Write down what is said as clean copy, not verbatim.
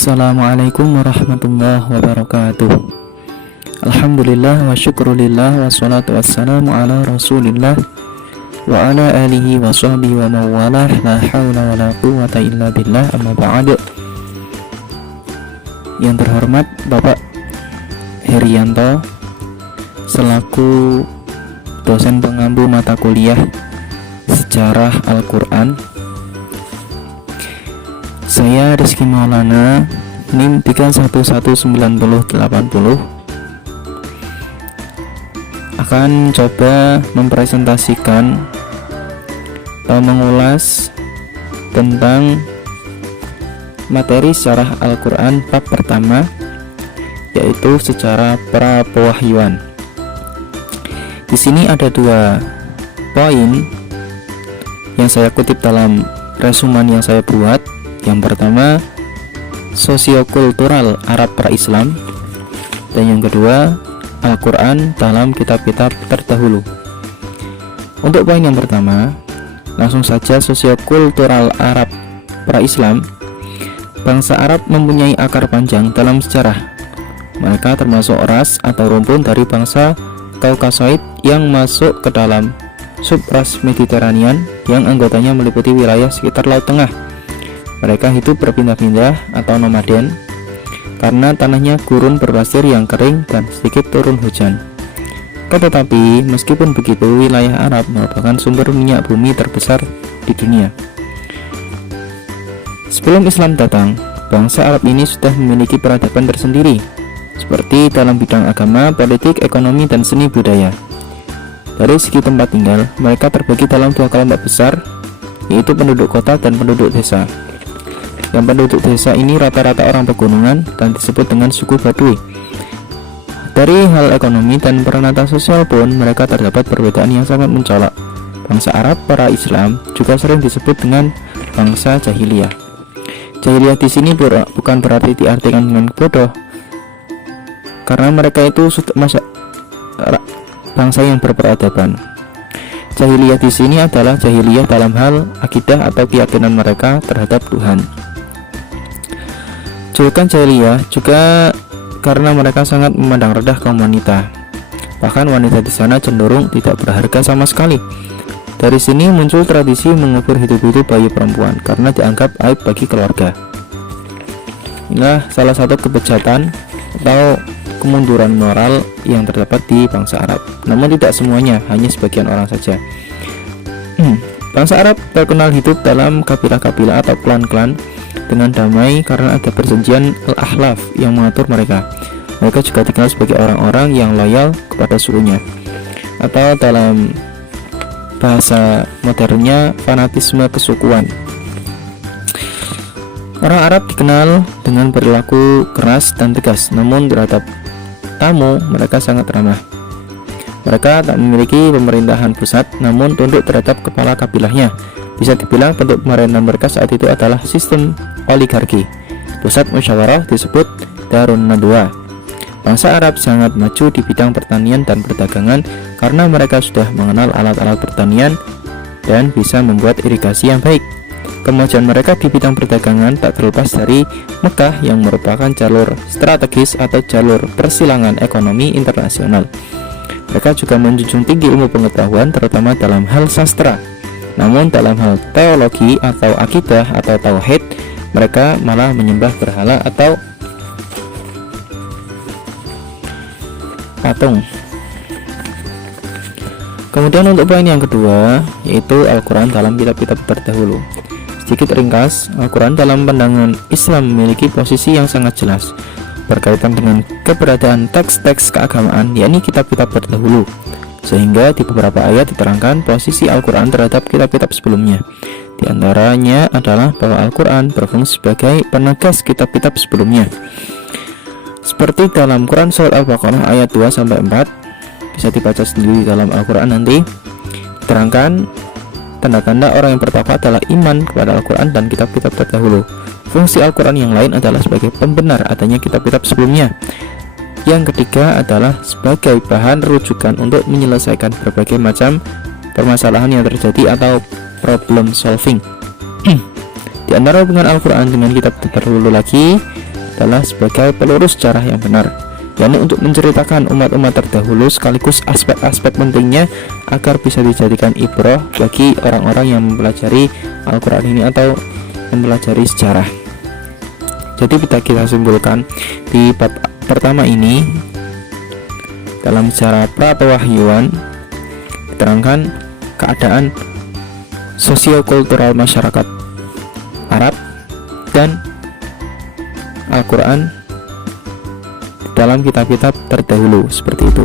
Assalamualaikum warahmatullahi wabarakatuh. Alhamdulillah wa syukrulillah wassalatu wassalamu ala rasulillah wa ala alihi wa sahbihi wa mawalah, la hawla wa la quwwata illa billah, amma ba'd. Yang terhormat Bapak Herianto selaku dosen pengampu mata kuliah Sejarah Al-Quran, saya Rizky Maulana, NIM 311980, akan coba mempresentasikan atau mengulas tentang materi sejarah Al-Quran bab pertama, yaitu secara pra-pewahyuan. Di sini ada 2 poin yang saya kutip dalam resumen yang saya buat. Yang pertama, sosiokultural Arab pra-Islam, dan yang kedua, Al-Quran dalam kitab-kitab terdahulu. Untuk poin yang pertama, langsung saja, sosiokultural Arab pra-Islam. Bangsa Arab mempunyai akar panjang dalam sejarah. Mereka termasuk ras atau rumpun dari bangsa Kaukasoid yang masuk ke dalam subras Mediterranean yang anggotanya meliputi wilayah sekitar Laut Tengah. Mereka hidup berpindah-pindah atau nomaden karena tanahnya gurun berpasir yang kering dan sedikit turun hujan. Tetapi meskipun begitu, wilayah Arab merupakan sumber minyak bumi terbesar di dunia. Sebelum Islam datang, bangsa Arab ini sudah memiliki peradaban tersendiri, seperti dalam bidang agama, politik, ekonomi, dan seni budaya. Dari segi tempat tinggal, mereka terbagi dalam 2 kelompok besar, yaitu penduduk kota dan penduduk desa. Yang penduduk desa ini rata-rata orang pegunungan dan disebut dengan suku Badui. Dari hal ekonomi dan peranatan sosial pun mereka terdapat perbedaan yang sangat mencolok. Bangsa Arab pra-Islam juga sering disebut dengan bangsa jahiliyah. Jahiliyah di sini bukan berarti diartikan dengan bodoh, karena mereka itu bangsa yang berperadaban. Jahiliyah di sini adalah jahiliyah dalam hal akidah atau keyakinan mereka terhadap Tuhan. Julukan jahiliyah juga karena mereka sangat memandang rendah kaum wanita. Bahkan wanita di sana cenderung tidak berharga sama sekali. Dari sini muncul tradisi mengubur hidup-hidup bayi perempuan karena dianggap aib bagi keluarga. Inilah salah satu kebejatan atau kemunduran moral yang terdapat di bangsa Arab. Namun tidak semuanya, hanya sebagian orang saja. Bangsa Arab terkenal hidup dalam kabilah-kabilah atau klan-klan dengan damai karena ada perjanjian Al-Ahlaf yang mengatur mereka. Mereka juga dikenal sebagai orang-orang yang loyal kepada sukunya, atau dalam bahasa modernnya, fanatisme kesukuan. Orang Arab dikenal dengan perilaku keras dan tegas, namun terhadap tamu mereka sangat ramah. Mereka tak memiliki pemerintahan pusat, namun tunduk terhadap kepala kabilahnya. Bisa dibilang bentuk pemerintahan mereka saat itu adalah sistem oligarki. Pusat musyawarah disebut Darun Nadwa. Bangsa Arab sangat maju di bidang pertanian dan perdagangan karena mereka sudah mengenal alat-alat pertanian dan bisa membuat irigasi yang baik. Kemajuan mereka di bidang perdagangan tak terlepas dari Mekah yang merupakan jalur strategis atau jalur persilangan ekonomi internasional. Mereka juga menjunjung tinggi ilmu pengetahuan, terutama dalam hal sastra. Namun dalam hal teologi atau akidah atau tauhid, mereka malah menyembah berhala atau patung. Kemudian untuk poin yang kedua, yaitu Al-Quran dalam kitab-kitab terdahulu. Sedikit ringkas, Al-Quran dalam pandangan Islam memiliki posisi yang sangat jelas berkaitan dengan keberadaan teks-teks keagamaan, yakni kitab-kitab terdahulu, sehingga di beberapa ayat diterangkan posisi Al-Quran terhadap kitab-kitab sebelumnya. Di antaranya adalah bahwa Al-Quran berfungsi sebagai penegas kitab-kitab sebelumnya. Seperti dalam Quran Surat Al-Baqarah ayat 2-4, bisa dibaca sendiri dalam Al-Quran nanti, diterangkan tanda-tanda orang yang bertakwa adalah iman kepada Al-Quran dan kitab-kitab terdahulu. Fungsi Al-Quran yang lain adalah sebagai pembenar adanya kitab-kitab sebelumnya. Yang ketiga adalah sebagai bahan rujukan untuk menyelesaikan berbagai macam permasalahan yang terjadi atau problem solving. Di antara hubungan Al-Quran dengan kitab terdahulu lagi adalah sebagai pelurus sejarah yang benar, yakni untuk menceritakan umat-umat terdahulu sekaligus aspek-aspek pentingnya agar bisa dijadikan ibrah bagi orang-orang yang mempelajari Al-Quran ini atau mempelajari sejarah. Jadi kita simpulkan di bab pertama ini, dalam sejarah pra-pewahyuan diterangkan keadaan sosiokultural masyarakat Arab dan Al-Quran dalam kitab-kitab terdahulu, seperti itu.